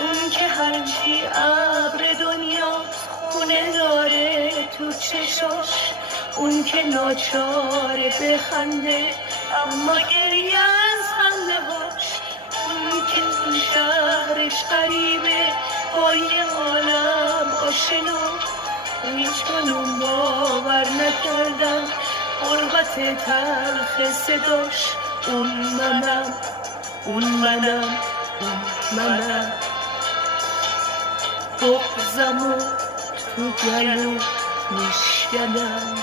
اون که هرچی ابر دنیا خونه داره تو چشاش، اون که ناچاره بخنده اما گریه از خنده هاش، اون که اون شهرش غریبه با یه عالم آشنا، هیچ کنون باور نکردم غربت تلخ صداش. اون منم، اون منم، اون منم، بغضمو تو گلو میشکنم.